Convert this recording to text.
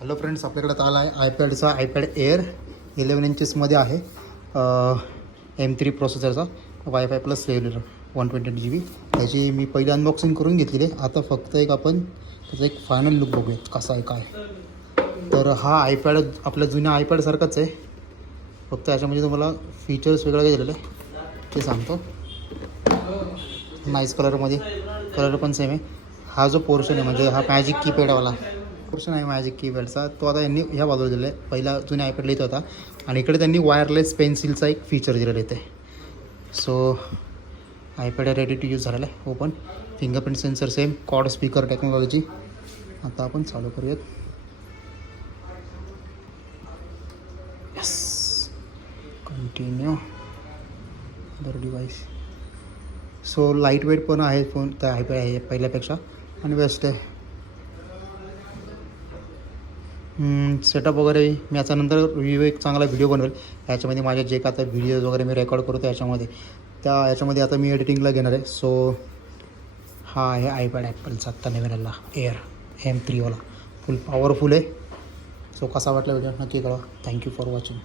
Hello friends, आपल्याकडे आता आला आहे आयपॅड एअर 11 इंचेसमध्ये आहे. M3 प्रोसेसरचा वायफाय प्लस सेल्युलर 128 GB. त्याची मी पहिली अनबॉक्सिंग करून घेतलेली आहे. आता फक्त त्याचा एक फायनल लुक बघूयात कसा आहे काय. तर हा आयपॅड आपल्या जुन्या आयपॅडसारखाच आहे, फक्त याच्यामध्ये तुम्हाला फीचर्स वेगळं काय दिलेलं आहे ते सांगतो. नाईस कलरमध्ये, कलर पण सेम आहे. हा जो पोर्शन आहे म्हणजे हा मॅजिक कीपॅडवाला पोर्शन आहे मॅजिक कीपॅडचा, तो आता यांनी ह्या बाजूला दिला आहे. पहिला जुन्या आयपॅडला येत होता आणि इकडे त्यांनी वायरलेस पेन्सिलचा एक फीचर दिलेलं आहे. So iPad ready to use झालेला आहे. Open, fingerprint sensor same, quad speaker technology. आता आपण चालू करूयात. Yes, continue other device. So lightweight पण आहे फोन त्या आयपॅड आहे पहिल्यापेक्षा आणि बेस्ट आहे. सेटअप वगैरे मी याच्यानंतर रिव्ह्यू एक चांगला व्हिडिओ बनवेल. याच्यामध्ये माझे जे का आता व्हिडिओज वगैरे मी रेकॉर्ड करतो याच्यामध्ये आता मी एडिटिंगला घेणार आहे. सो हा आहे आयपॅड ॲपलचा आत्ता नवीन आलेला एअर M3 वाला, फुल पॉवरफुल आहे. सो कसा वाटला व्हिडिओ नक्की कळवा. Thank you for watching.